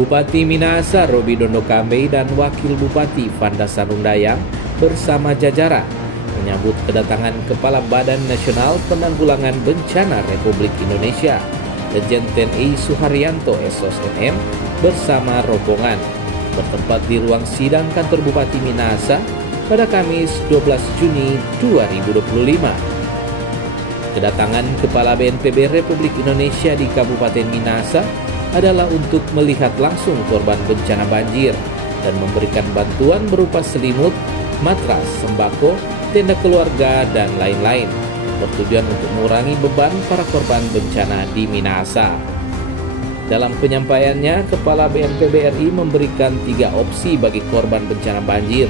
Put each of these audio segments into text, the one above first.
Bupati Minahasa Robi Dondo Kambei dan Wakil Bupati Vanda Sarundayang bersama jajaran menyambut kedatangan Kepala Badan Nasional Penanggulangan Bencana Republik Indonesia, Lejen TNI Suharyanto SOSMM bersama rombongan bertempat di ruang sidang kantor Bupati Minahasa pada Kamis 12 Juni 2025. Kedatangan Kepala BNPB Republik Indonesia di Kabupaten Minahasa adalah untuk melihat langsung korban bencana banjir dan memberikan bantuan berupa selimut, matras, sembako, tenda keluarga, dan lain-lain, bertujuan untuk mengurangi beban para korban bencana di Minahasa. Dalam penyampaiannya, Kepala BNPB RI memberikan 3 opsi bagi korban bencana banjir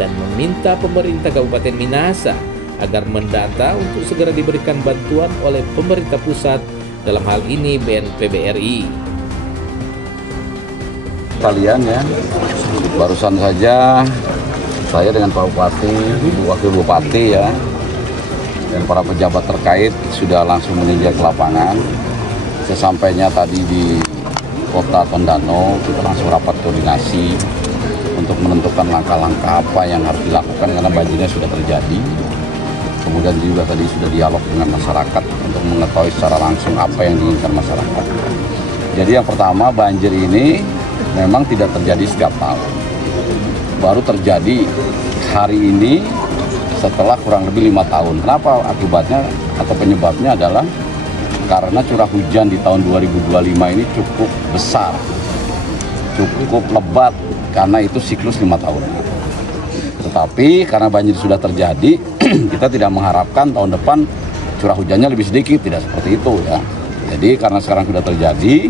dan meminta pemerintah Kabupaten Minahasa agar mendata untuk segera diberikan bantuan oleh pemerintah pusat, dalam hal ini BNPB RI. Kalian ya, barusan saja saya dengan Pak Bupati, Wakil Bupati ya, dan para pejabat terkait sudah langsung meninjau ke lapangan. Sesampainya tadi di Kota Tondano, kita langsung rapat koordinasi untuk menentukan langkah-langkah apa yang harus dilakukan karena banjirnya sudah terjadi. Kemudian juga tadi sudah dialog dengan masyarakat untuk mengetahui secara langsung apa yang diinginkan masyarakat. Jadi yang pertama, banjir ini memang tidak terjadi setiap tahun. Baru terjadi hari ini setelah kurang lebih 5 tahun. Kenapa? Akibatnya atau penyebabnya adalah karena curah hujan di tahun 2025 ini cukup besar, cukup lebat, karena itu siklus 5 tahun. Tetapi karena banjir sudah terjadi, kita tidak mengharapkan tahun depan curah hujannya lebih sedikit, tidak seperti itu ya. Jadi karena sekarang sudah terjadi,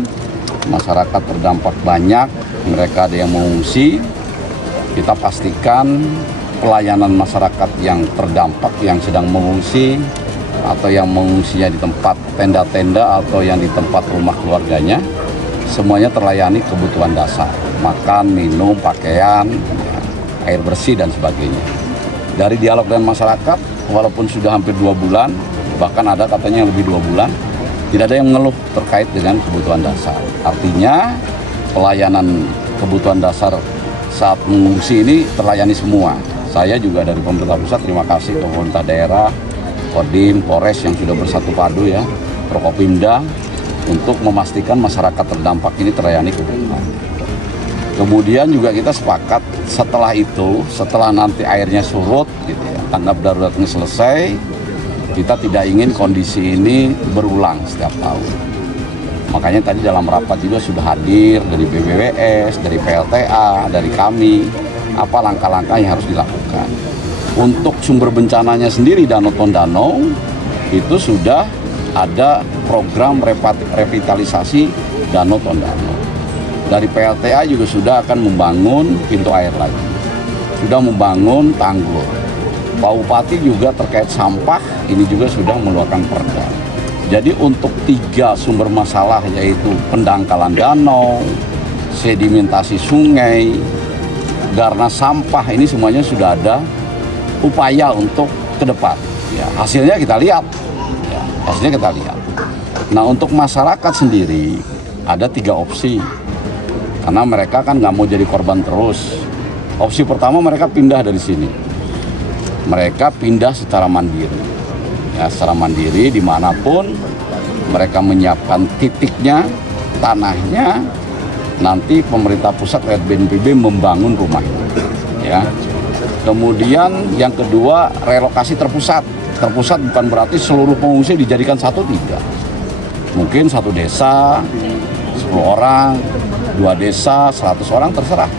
masyarakat terdampak banyak, mereka ada yang mengungsi. Kita pastikan pelayanan masyarakat yang terdampak, yang sedang mengungsi, atau yang mengungsinya di tempat tenda-tenda atau yang di tempat rumah keluarganya, semuanya terlayani kebutuhan dasar, makan, minum, pakaian, air bersih, dan sebagainya. Dari dialog dengan masyarakat, walaupun sudah hampir 2 bulan, bahkan ada katanya yang lebih 2 bulan, tidak ada yang mengeluh terkait dengan kebutuhan dasar. Artinya pelayanan kebutuhan dasar saat mengungsi ini terlayani semua. Saya juga dari pemerintah pusat terima kasih ke pemerintah daerah, Kodim, Polres yang sudah bersatu padu ya, Prokopimda, untuk memastikan masyarakat terdampak ini terlayani kebutuhan. Kemudian juga kita sepakat setelah itu, setelah nanti airnya surut, gitu ya, tanggap daruratnya selesai, kita tidak ingin kondisi ini berulang setiap tahun. Makanya tadi dalam rapat juga sudah hadir dari BBWS, dari PLTA, dari kami, apa langkah-langkah yang harus dilakukan. Untuk sumber bencananya sendiri Danau Tondano, itu sudah ada program revitalisasi Danau Tondano. Dari PLTA juga sudah akan membangun pintu air lagi, sudah membangun tanggul. Pak Bupati juga terkait sampah, ini juga sudah mengeluarkan perda. Jadi untuk 3 sumber masalah, yaitu pendangkalan danau, sedimentasi sungai, karena sampah, ini semuanya sudah ada upaya untuk ke depan. Ya, hasilnya kita lihat. Ya, hasilnya kita lihat. Nah, untuk masyarakat sendiri ada 3 opsi. Karena mereka kan nggak mau jadi korban terus. Opsi pertama, mereka pindah dari sini. Mereka pindah secara mandiri. Ya, secara mandiri dimanapun mereka menyiapkan titiknya, tanahnya, nanti pemerintah pusat lewat BNPB membangun rumahnya. Ya. Kemudian yang kedua, relokasi terpusat. Terpusat bukan berarti seluruh pengungsi dijadikan satu, tidak. Mungkin satu desa, 10 orang, 2 desa, 100 orang, terserah.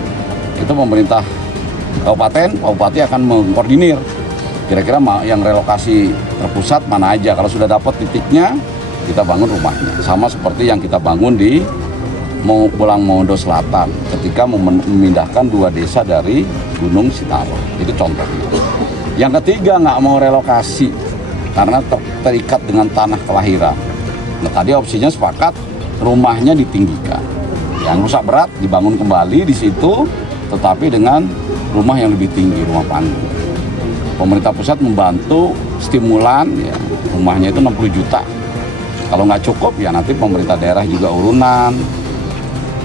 Itu pemerintah kabupaten, Pak Bupati akan mengkoordinir. Kira-kira yang relokasi terpusat mana aja. Kalau sudah dapat titiknya, kita bangun rumahnya. Sama seperti yang kita bangun di Pulang Mondo Selatan ketika memindahkan 2 desa dari Gunung Sitaro. Itu contohnya. Yang ketiga, nggak mau relokasi karena terikat dengan tanah kelahiran. Nah, tadi opsinya sepakat rumahnya ditinggikan. Yang rusak berat dibangun kembali di situ, tetapi dengan rumah yang lebih tinggi, rumah panggung. Pemerintah pusat membantu stimulan, ya, rumahnya itu 60 juta. Kalau nggak cukup, ya nanti pemerintah daerah juga urunan.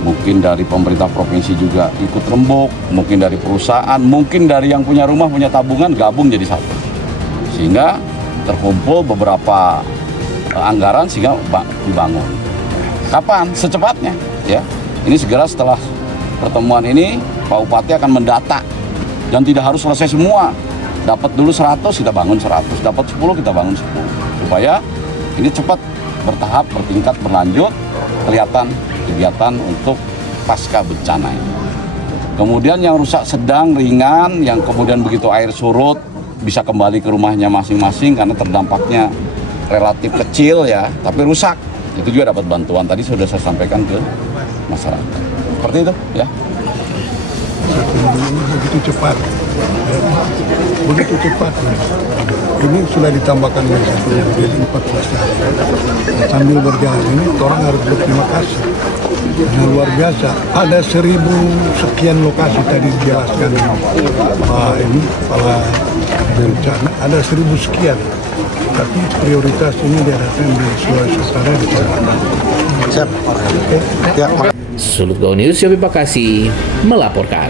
mungkin dari pemerintah provinsi juga ikut rembuk, mungkin dari perusahaan, mungkin dari yang punya rumah, punya tabungan, gabung jadi satu. Sehingga terkumpul beberapa anggaran sehingga dibangun. Kapan? Secepatnya, ya. Ini segera setelah pertemuan ini, Pak Bupati akan mendata dan tidak harus selesai semua. Dapat dulu 100, kita bangun 100. Dapat 10, kita bangun 10. Supaya ini cepat, bertahap, bertingkat, berlanjut, kelihatan kegiatan untuk pasca bencana ini. Kemudian yang rusak sedang, ringan, yang kemudian begitu air surut bisa kembali ke rumahnya masing-masing karena terdampaknya relatif kecil ya, tapi rusak. Itu juga dapat bantuan. Tadi sudah saya sampaikan ke masyarakat. Seperti itu ya. Begitu cepat. Begitu cepat. Ini sudah ditambahkan lagi jadi 14 hari. Sambil berjalan ini orang harus berterima kasih. Nah, luar biasa. Ada 1000 sekian lokasi tadi dijelaskan. Ini kepala bencana ada 1000 sekian. Tapi prioritas ini diharapkan di Sulawesi Utara di Selatan. Siap. Oke. Ya. Sulut Go News, Yopi Pakasi melaporkan.